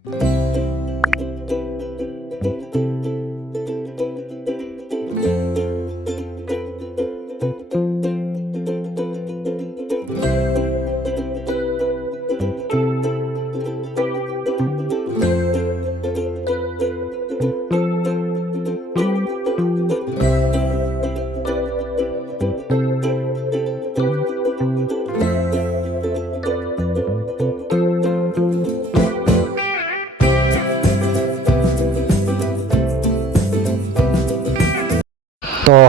તો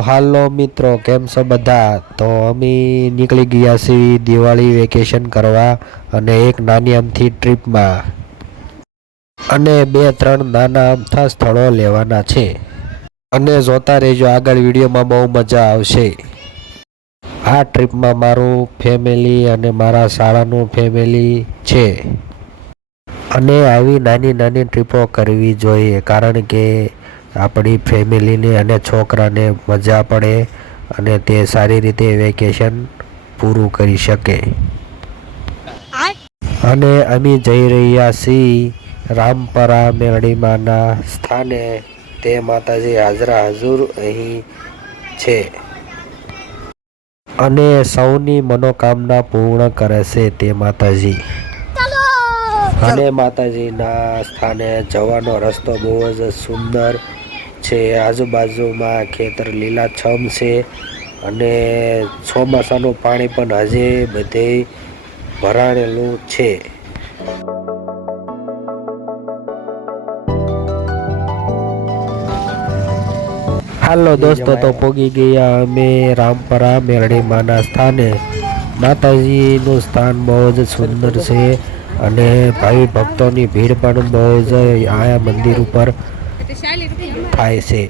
હાલો મિત્રો, કેમ છો બધા? તો અમે નીકળી ગયા છીએ દિવાળી વેકેશન કરવા અને એક નાની અમથી ટ્રીપમાં, અને 2-3 નાના અમથા સ્થળો લેવાના છે. અને જોતા રહેજો, આગળ વિડીયોમાં બહુ મજા આવશે. આ ટ્રીપમાં મારું ફેમિલી અને મારા શાળાનું ફેમિલી છે. અને આવી નાની નાની ટ્રીપો કરવી જોઈએ, કારણ કે આપણી ફેમિલીને અને છોકરાને મજા પડે અને તે સારી રીતે વેકેશન પૂરું કરી શકે. અને અમે જઈ રહ્યા છીએ રામપરા મેરડીમાના સ્થાને. તે માતાજી હાજરા હજુર અહીં છે અને સૌની મનોકામના પૂર્ણ કરે છે તે માતાજી. અને માતાજીના સ્થાને જવાનો રસ્તો બહુ જ સુંદર છે. આજુબાજુમાં ખેતર લીલાછમ છે અને ચોમાસાનું પાણી પણ હજી બધે ભરાણેલું છે. હાલો દોસ્તો, તો પોગી ગયા અમે રામપરા મેરડીમાના સ્થાને. માતાજીનું સ્થાન બહુ જ સુંદર છે અને ભાવિ ભક્તોની ભીડ પણ બહુ જ આ મંદિર ઉપર થાય છે.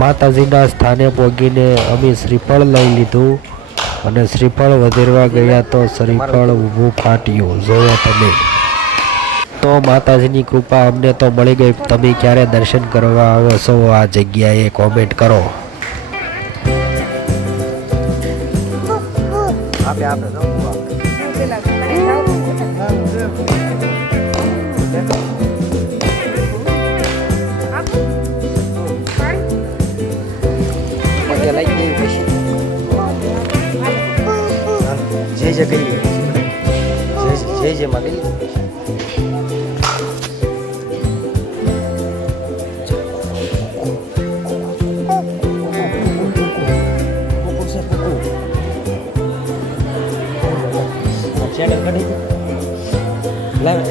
માતાજીના સ્થાને પહોંચીને અમે શ્રીફળ લઈ લીધું અને શ્રીફળ વધેરવા ગયા તો શ્રીફળ ઊભું ફાટ્યું. જોયો તમે? તો માતાજીની કૃપા અમને તો મળી ગઈ. તમે ક્યારે દર્શન કરવા આવો છો આ જગ્યાએ કોમેન્ટ કરો. જય જય કહીએ, જય જય માં કહીએ. ચેનલ કાઢી લાવે.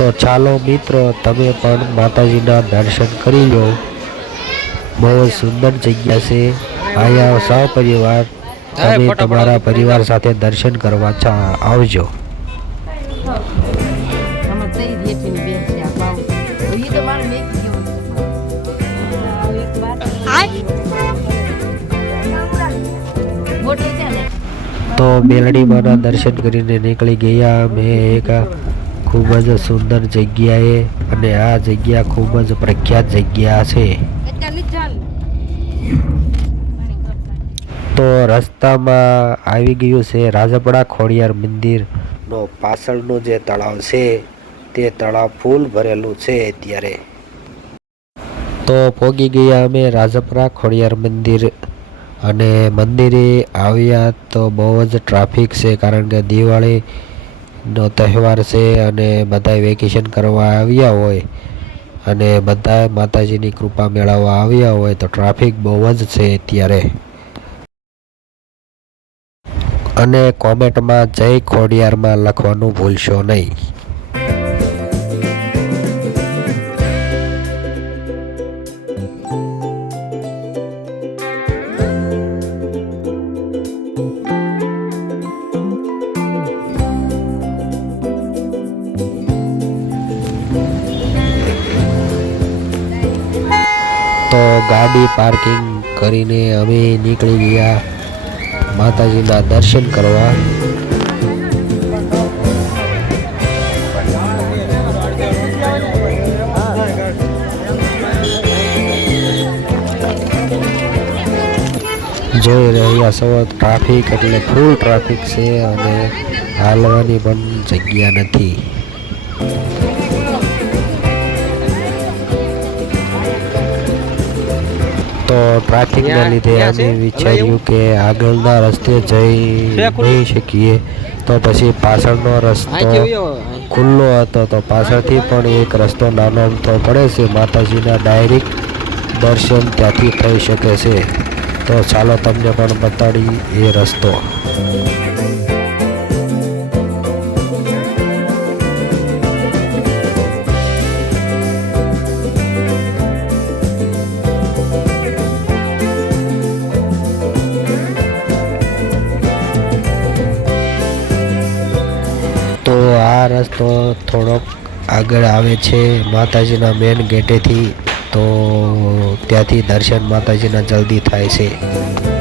તો ચાલો મિત્રો, તમે પણ માતાજીના દર્શન કરી લો. બહુ સુંદર જગ્યા છે. અહીંયા સહપરિવાર તમે તમારા પરિવાર સાથે દર્શન કરવા આવજો. તો મેલડીમાના દર્શન કરીને નીકળી ગયા અમે એક ખૂબ જ સુંદર જગ્યાએ, અને આ જગ્યા ખૂબ જ પ્રખ્યાત જગ્યા છે. તો રસ્તામાં આવી ગયું છે રાજપડા ખોડિયાર મંદિરનો પાછળનું જે તળાવ છે તે તળાવ ફૂલ ભરેલું છે અત્યારે. તો પહોંચી ગયા અમે રાજપરા ખોડિયાર મંદિર, અને મંદિરે આવ્યા તો બહુ જ ટ્રાફિક છે, કારણ કે દિવાળીનો તહેવાર છે અને બધા વેકેશન કરવા આવ્યા હોય અને બધા માતાજીની કૃપા મેળવવા આવ્યા હોય, તો ટ્રાફિક બહુ જ છે અત્યારે. અને કોમેન્ટમાં જય ખોડિયારમાં લખવાનું ભૂલશો નહીં. ગાડી પાર્કિંગ કરીને અમે નીકળી ગયા માતાજીના દર્શન કરવા. જોઈ રહ્યા છો ટ્રાફિક એટલે ફૂલ ટ્રાફિક છે અને હાલવાની પણ જગ્યા નથી. તો ટ્રાફિકના લીધે અમે વિચાર્યું કે આગળના રસ્તે જઈ નહીં શકીએ તો પછી પાછળનો રસ્તો ખુલ્લો હતો તો પાછળથી પણ એક રસ્તો નાનો અમથો પડે છે. માતાજીના ડાયરેક્ટ દર્શન ત્યાંથી થઈ શકે છે. તો ચાલો તમને પણ બતાડી એ રસ્તો. તો આ રસ્તો થોડોક આગળ આવે છે માતાજીના મેન ગેટેથી. તો ત્યાંથી દર્શન માતાજીના જલ્દી થાય છે.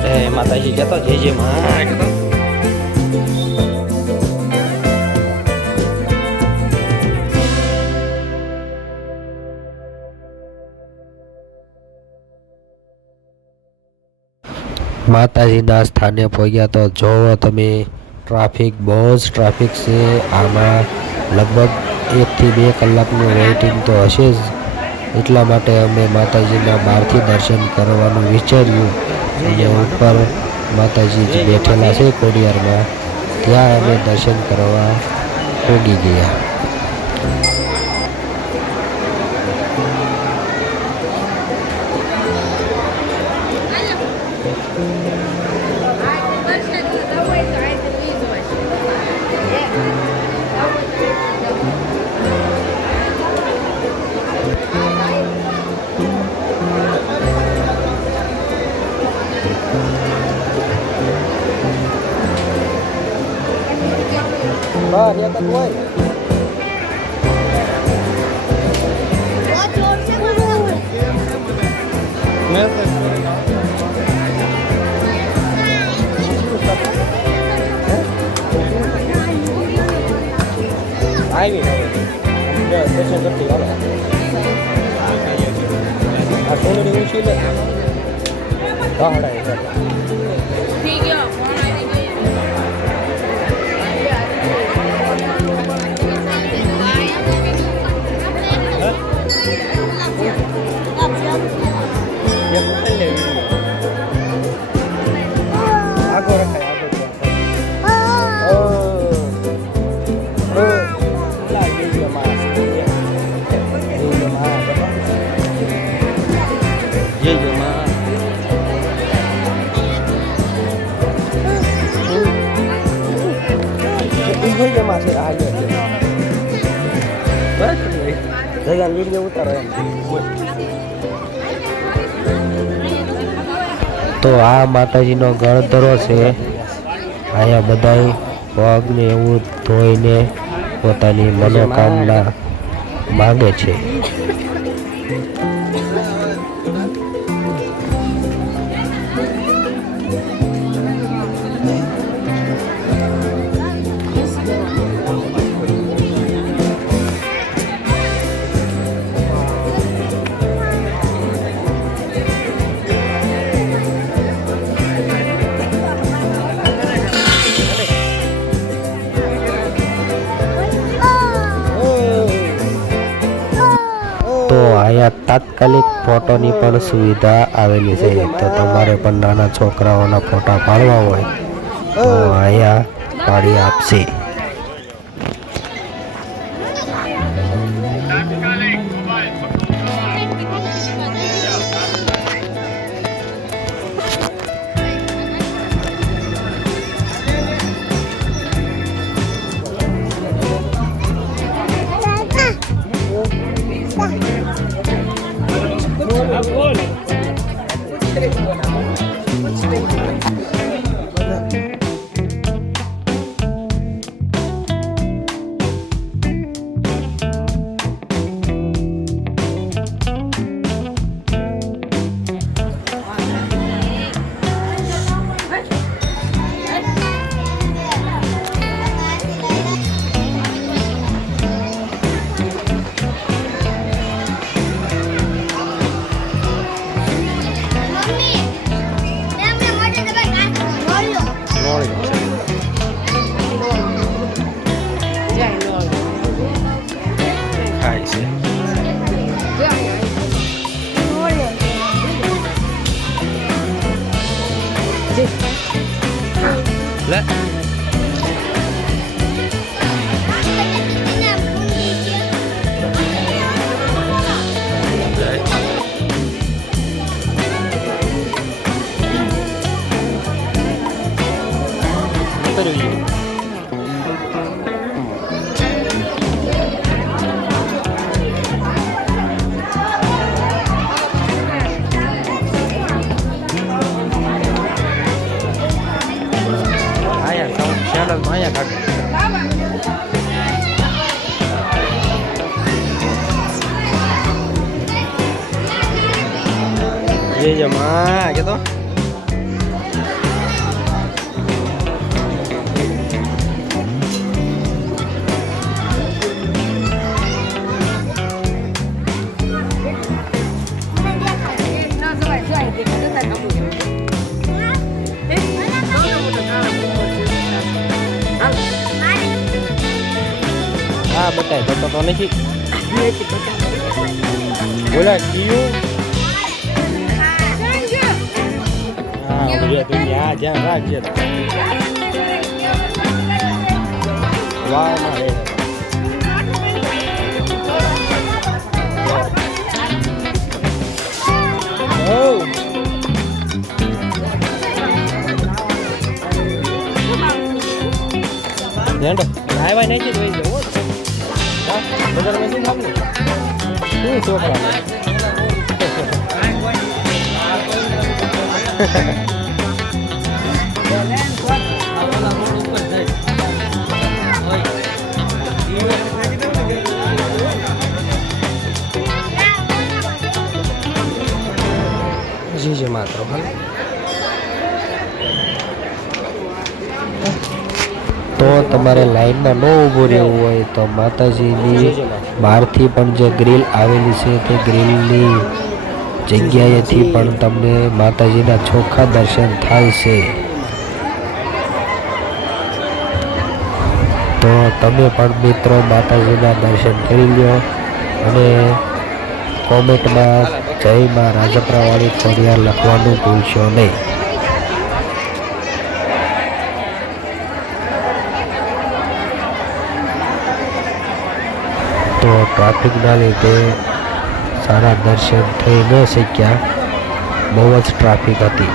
જય માતાજી કહેતો જય જય મા. માતાજીના સ્થાને પહોંચ્યા તો જોવો તમે ટ્રાફિક, બહુ જ ટ્રાફિક છે. આમાં લગભગ 1 થી 2 કલાકનું વેઇટિંગ તો હશે જ. એટલા માટે અમે માતાજીના બહારથી દર્શન કરવાનું વિચાર્યું. અહીંયા ઉપર માતાજી જ બેઠેલા છે કોડિયારમાં, ત્યાં અમે દર્શન કરવા પહોંચી ગયા. બસ એક જ હોય. આવી સ્ટેશન કરતી હાલો. આ સોનડી ઊંચી લે હડાય થઈ ગયો ફોન આવી આગો રખાય તો આ માતાજીનો ગળધરો છે. અહીંયા બધાય પગને એવું ધોઈને પોતાની મનોકામના માગે છે. તો અહીંયા તાત્કાલિક ફોટોની પણ સુવિધા આવેલી છે. તો તમારે પણ નાના છોકરાઓના ફોટા પાડવા હોય તો અહીંયા પાડી આપશે. લે આયા કાઢ ये जमा क्या तो हाँ बताए तो नहीं बोला क्यों Dia tu ya jangan rajin. Wah mana Oh. Yang dah, hai vai naik tu ini. Dah, betul macam kamu. Tu siapa? जी मात्र તો તમારે લાઈનમાં ન ઊભું રહેવું હોય તો માતાજીની બહારથી પણ જે ગ્રીલ આવેલી છે તે ગ્રીલની જગ્યાએથી પણ તમને માતાજીના ચોખ્ખા દર્શન થાય છે. તો તમે પણ મિત્રો માતાજીના દર્શન કરી લો અને કોમેન્ટમાં જય માં રાજપરાવાળી ખોડિયાર લખવાનું ભૂલશો નહીં. તો ટ્રાફિકના લીધે સારા દર્શન થઈ ન શક્યા, બહુ જ ટ્રાફિક હતી.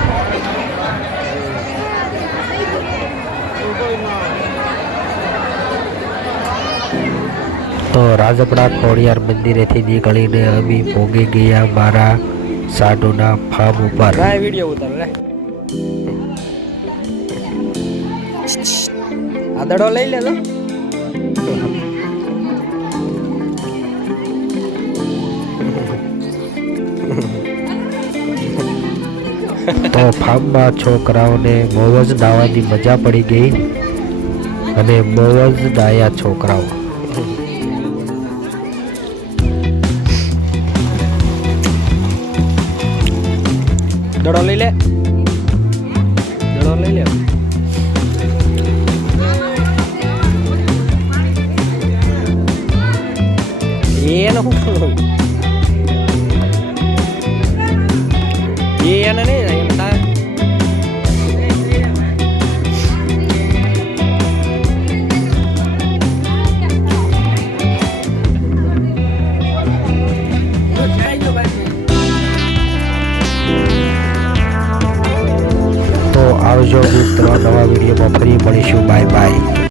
તો રાજપરા ખોડિયાર મંદિરેથી નીકળીને અમે પહોંચી ગયા મારા સાડુના ફાર્મ ઉપર. વિડીયો ઉતાર લે આદડો લઈ લે તો ફાર્મમાં છોકરાઓને બહુ જ નાવાની મજા પડી ગઈ અને બહુ જ ડાયા છોકરાઓ. દડો લઈ લે એને શું એને નહીં એને તાર આવજો મિત્રો, નવા વિડીયોમાં ફરી મળીશું. Bye bye.